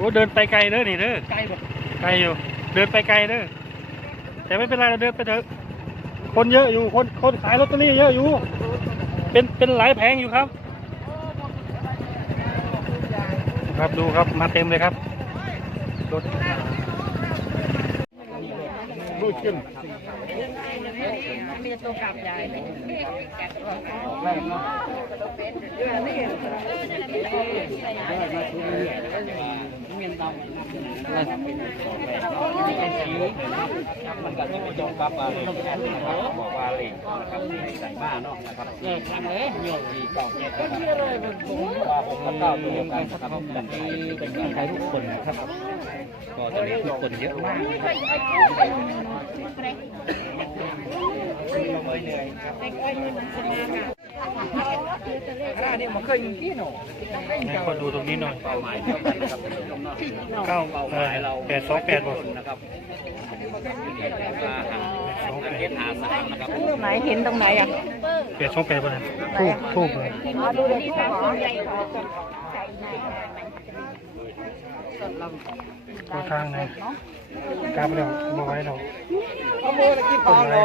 อ้เดินไปไกลเด้อนี่เด้อไกลแบบไกลอยู่ เดินไปไกลเด้อแต่ไม่เป็นไรเราเดินไปเถอะคนเยอะอยู่คนคนขายลอตเตอรี่เยอะอยู่ เป็นเป็นหลายแผงอยู่ครับ ครับดูครับมาเต็มเลยครับรถรูด ขึ้นมีตัวกลับใหญ่แรกเนาะมันก็ต้องจงกับอ่าต้องกรนะครับบอกว่าเลยนะครับใส่บ้าเนาะนะครับเออทำเลยโยนดีก่าเจ็ดนะครับว่าผมกับเก้าตัวกันนะครับแบบนี้เป็นการใช้ทุกคนนะครับก็ตอนนี้ทุกคนเยอะมากนะครับ นี่มันเคยยิงที่หนูให้คนดูตรงนี้หน่อยเป้าหมายเดียวกันนะครับเนาเก้าเป้าหมายเราแปดสองแปดบอกนะครับราคาหาเกตหาสามนะครับไหนเห็นตรงไหนอะแปดสองแปดป่ะนะทูบทูบเลยอ๋อดูดีสามใหญ่ตัวทางไหนกลับแล้วมาไว้เราเอามือตะกี้ปองเหรอ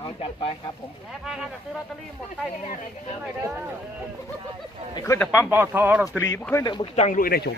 เอาจัดไปครับผมแล้วพากันซื้อลอตเตอรี่หมดใต้ดินไรกัเลยไอ้เคยแต่ปั๊มปอทอรตเตอรี่ไม่เคยแต่จังรวยในชม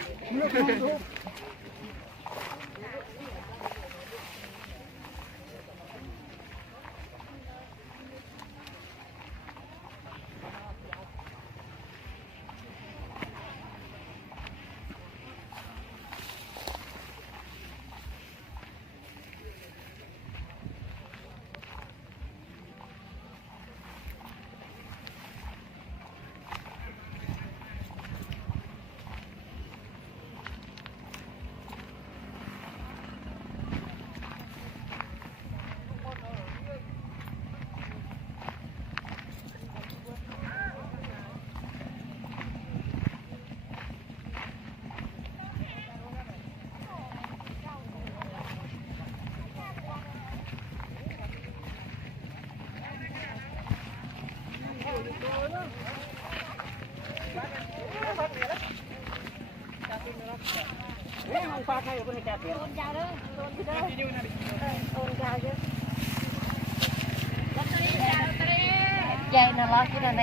ใหญ่น่ารักที่นั่นเ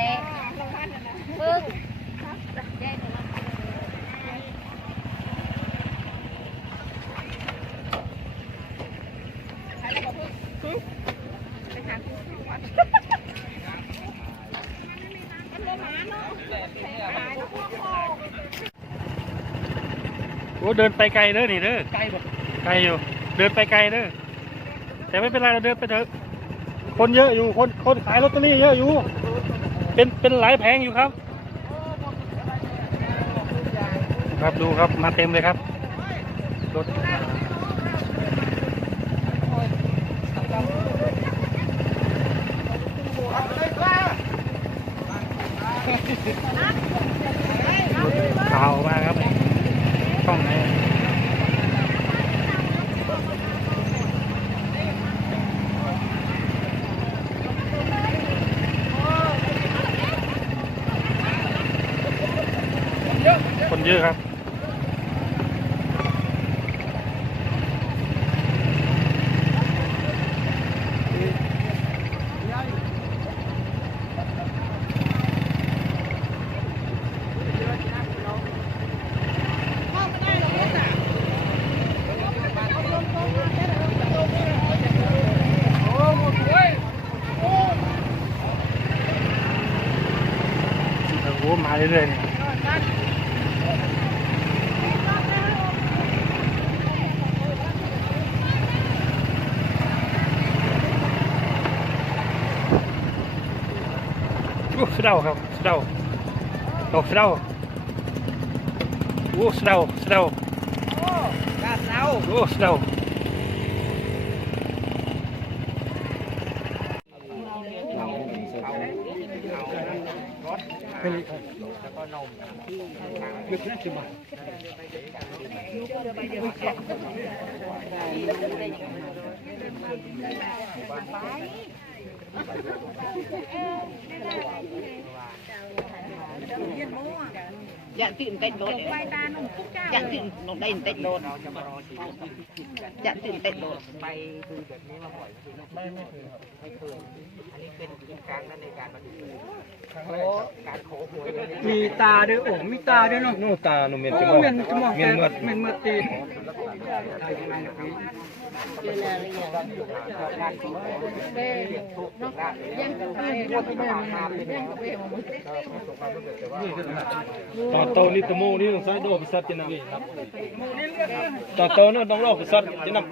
องพึ่งโอ้เดินไปไกลเด้อนี่เด้อไกลแบบไกลอยู่ เดินไปไกลเด้อแต่ไม่เป็นไรเราเดินไปเถอะคนเยอะอยู่คนคนขายลอตเตอรี่เยอะอยู่ เป็นเป็นหลายแผงอยู่ครับ ครับดูครับมาเต็มเลยครับรถข่าวมาครับช่องไหนคน เยอะครับโอ้โหมาเรื่อยๆนี่ โอ้สะเดาครับสะเดาดอกสะเดาโอ้สะเดาสะเดากาดเราโอ้สะเดา ค่นี้ครัแล้วก็นมเดี๋ยวนั่นคือมาไป dạ tìm tên đột dạ tìm nó đây tên đột dạ tìm tên đột ไปดูแบบนี้มาบ่อยไม่ไม่เคยครับไม่เคยอันนี้เป็นกิจการนั่นในการมาดูนนี้มีตาด้วยโอ้มีตาด้วยเนาะนู่ตาหนูเหมียนจมูกเหมียนจมูกเมีนเมื่อเมียนเมื่อตีนมังต่ว่ตอนเตนี่ตโมนี่ต้องใส่ดอกประสัดจะนำต่อเตานั่นต้องรอกพิะสัดจะนำ